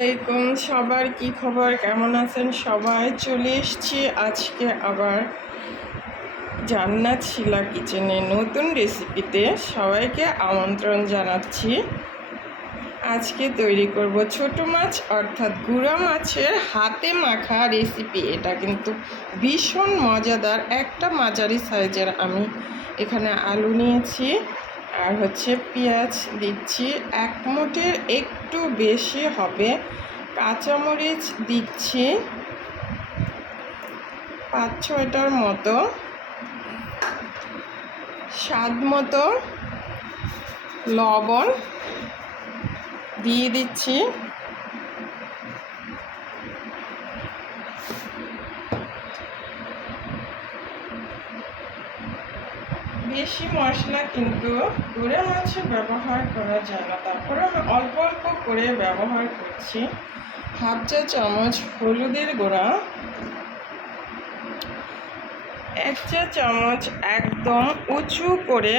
আলাইকুম, সবার কি খবর? কেমন আছেন সবাই? চলে এসছি আজকে আবার জান্নাত শিলা কিচেনে নতুন রেসিপিতে। সবাইকে আমন্ত্রণ জানাচ্ছি। আজকে তৈরি করব ছোট মাছ, অর্থাৎ গুঁড়া মাছের হাতে মাখা রেসিপি। এটা কিন্তু ভীষণ মজাদার, একটা মাঝারি সাইজের আমি এখানে আলু নিয়েছি। আর হচ্ছে পেঁয়াজ দিচ্ছি। এক মুঠের একটু বেশি হবে। কাঁচামরিচ দিচ্ছি। পাঁচ ছয়টার মতো। স্বাদ মতো লবণ দিয়ে দিচ্ছি। বেশি মশলা কিন্তু গুঁড়া মাছে ব্যবহার করা যায় না। তারপরে আমি অল্প অল্প করে ব্যবহার করছি। হাফ চা চামচ হলুদের গুঁড়া। এক চা চামচ একদম উঁচু করে,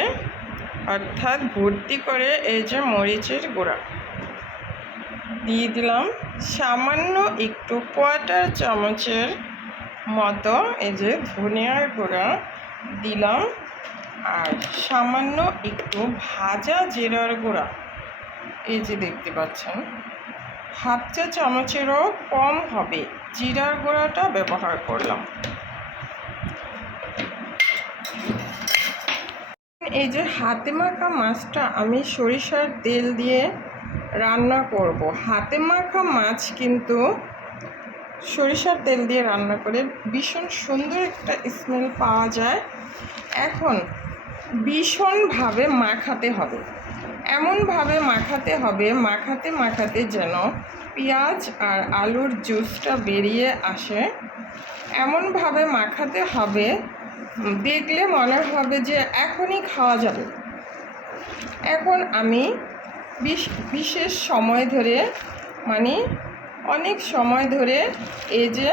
অর্থাৎ ভর্তি করে এই যে মরিচের গুঁড়া। দিয়ে দিলাম সামান্য একটু কোয়াটার চামচের মতো এই যে ধনিয়ার গুঁড়া। দিলাম আর সামান্য একটু ভাজা জিরার গুঁড়া। এই যে দেখতে পাচ্ছেন, হাফ চা চামচেরও কম হবে। জিরার গুঁড়াটা ব্যবহার করলাম। এই যে হাতে মাখা মাছটা আমি সরিষার তেল দিয়ে রান্না করব। হাতে মাখা মাছ কিন্তু সরিষার তেল দিয়ে রান্না করে ভীষণ সুন্দর একটা স্মেল পাওয়া যায়। এখন ভীষণভাবে মাখাতে হবে। এমনভাবে মাখাতে হবে, মাখাতে মাখাতে যেন পেঁয়াজ আর আলুর জুসটা বেরিয়ে আসে। এমনভাবে মাখাতে হবে, দেখলে মনে হবে যে এখনই খাওয়া যাবে। এখন আমি বিশেষ সময় ধরে মানে অনেক সময় ধরে এই যে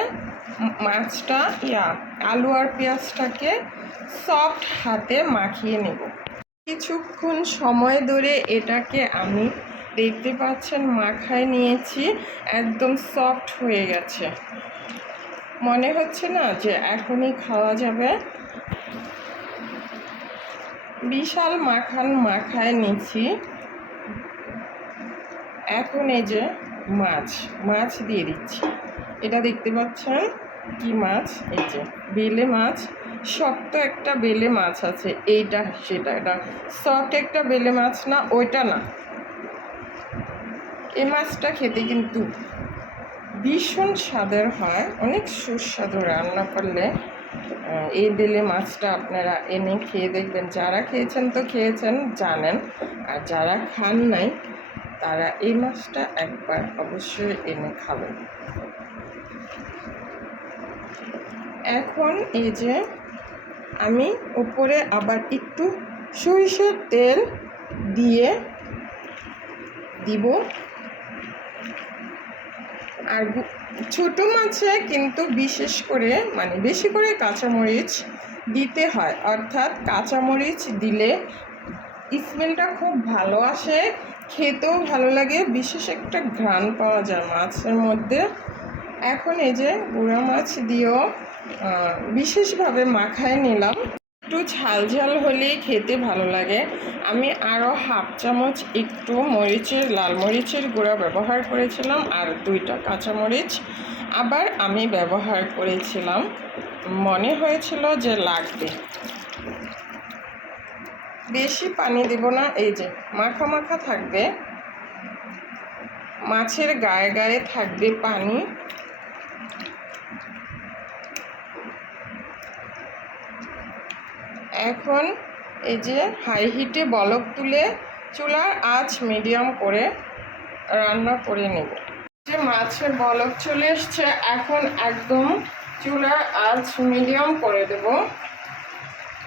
মাছটা, ইয়া, আলু আর পেঁয়াজটাকে সফট হাতে মাখিয়ে নেব। কিছুক্ষণ সময় ধরে এটাকে আমি দেখতে পাচ্ছেন মাখায় নিয়েছি, একদম সফট হয়ে গেছে। মনে হচ্ছে না যে এখনই খাওয়া যাবে। বিশাল মাখান মাখায় নিয়েছি। এখন এই যে মাছ মাছ দিয়ে দিচ্ছি। এটা দেখতে পাচ্ছেন কি মাছ? এই যে বেলে মাছ। শক্ত একটা বেলে মাছ আছে, এইটা, সেটা, এটা। সফট একটা বেলে মাছ না, ওইটা না। এই মাছটা খেতে কিন্তু ভীষণ স্বাদের হয়, অনেক সুস্বাদু রান্না করলে। এই বেলে মাছটা আপনারা এনে খেয়ে দেখবেন। যারা খেয়েছেন তো খেয়েছেন, জানেন। আর যারা খান নাই, তারা এই মাছটা একবার অবশ্যই এনে খাবেন। এখন এই যে আমি উপরে আবার একটু সরিষার তেল দিয়ে দিব। আর ছোট মাছে কিন্তু বিশেষ করে মানে বেশি করে কাঁচামরিচ দিতে হয়। অর্থাৎ কাঁচামরিচ দিলে স্মেলটা খুব ভালো আসে, খেতেও ভালো লাগে। বিশেষ একটা ঘ্রাণ পাওয়া যায় মাছের মধ্যে। এখন এই যে গুঁড়া মাছ দিয়েও বিশেষভাবে মাখায় নিলাম। একটু ঝাল ঝাল হলেই খেতে ভালো লাগে। আমি আরও হাফ চামচ একটু মরিচের, লাল মরিচের গুঁড়া ব্যবহার করেছিলাম আর দুইটা কাঁচামরিচ আবার আমি ব্যবহার করেছিলাম। মনে হয়েছিল যে লাগবে। বেশি পানি দেব না, এই যে মাখা মাখা থাকবে। মাছের গায়ে গায়ে থাকবে পানি। এখন এই যে হাই হিটে বলক তুলে চুলার আঁচ মিডিয়াম করে রান্না করে নেব। যে মাছের বলক চলে এসছে, এখন একদম চুলার আঁচ মিডিয়াম করে দেব।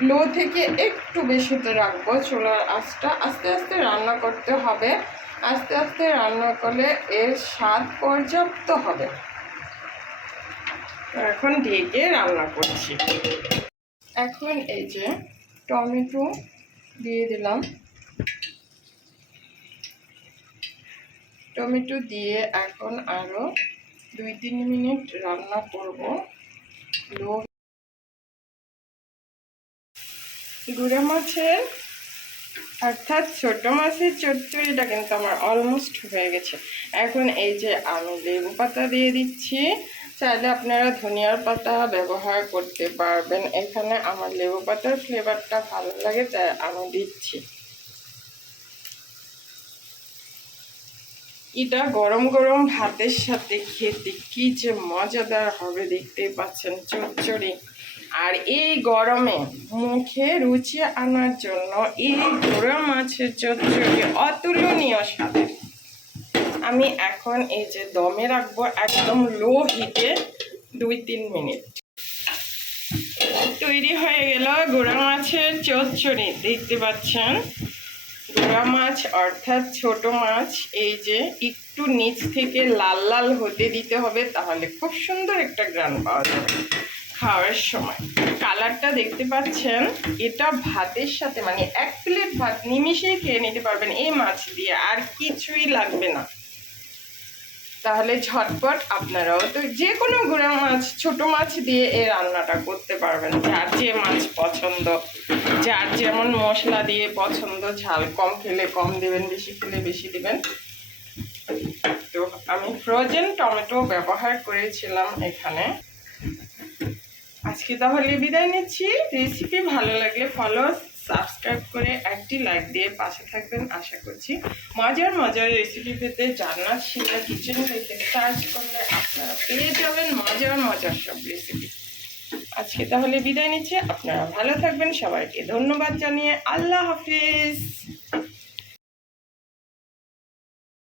লো থেকে একটু বেশিতে রাখব, চুলার আঁচটা আস্তে আস্তে রান্না করতে হবে। আস্তে আস্তে রান্না করলে এর স্বাদ পর্যাপ্ত হবে। এখন ঢেকে রান্না করছি। এখন এই যে টমেটো দিয়ে দিলাম। টমেটো দিয়ে এখন আরও দুই তিন মিনিট রান্না করব। লো গুঁড়া মাছের অর্থাৎ ছোট মাছের চচ্চড়িটা কিন্তু আমার অলমোস্ট হয়ে গেছে। এখন এই যে আমি লেবু পাতা দিয়ে দিচ্ছি, চাইলে আপনারা ধনিয়ার পাতা ব্যবহার করতে পারবেন। এখানে আমার লেবু পাতার ফ্লেভারটা ভালো লাগে, তাই আমি দিচ্ছি। এটা গরম গরম ভাতের সাথে খেতে কি যে মজাদার হবে দেখতেই পাচ্ছেন চচ্চড়ি। আর এই গরমে মুখে রুচি আনার জন্য এই গোড়া মাছের চচ্চড়ি অতুলনীয় স্বাদের। আমি এখন এই যে দমে রাখব একদম লো হিটে দুই তিন মিনিট। তৈরি হয়ে গেল গোড়া মাছের চচ্চড়ি, দেখতে পাচ্ছেন? গোড়া মাছ অর্থাৎ ছোট মাছ, এই যে একটু নিচ থেকে লাল লাল হতে দিতে হবে, তাহলে খুব সুন্দর একটা গ্রান পাওয়া যাবে। খাওয়ার সময়। কালারটা দেখতে পাচ্ছেন, এটা ভাতের সাথে মানে এক প্লেট ভাত নিমিশেই খেয়ে নিতে পারবেন এই মাছ দিয়ে, আর কিছুই লাগবে না। তাহলে ঝটপট আপনারাও তো যে কোনো গুঁড়া মাছ, ছোট মাছ দিয়ে এই রান্নাটা করতে পারবেন। যার যে মাছ পছন্দ, যার যেমন মশলা দিয়ে পছন্দ, ঝাল কম খেলে কম দেবেন, বেশি খেলে বেশি দেবেন। তো আমি ফ্রোজেন টমেটো ব্যবহার করেছিলাম এখানে। আজকে তাহলে বিদায় নিচ্ছি। রেসিপি ভালো লাগলে ফলো সাবস্ক্রাইব করে একটি লাইক দিয়ে পাশে থাকবেন, আশা করছি। মজার মজার রেসিপি পেতে জান্নাত শিলা কিচেন থেকে সার্চ করলে আপনারা পেয়ে যাবেন মজার মজার সব রেসিপি আজকে তাহলে বিদায় নিচ্ছে, আপনারা ভালো থাকবেন, সবাইকে ধন্যবাদ জানিয়ে আল্লাহ হাফিজ।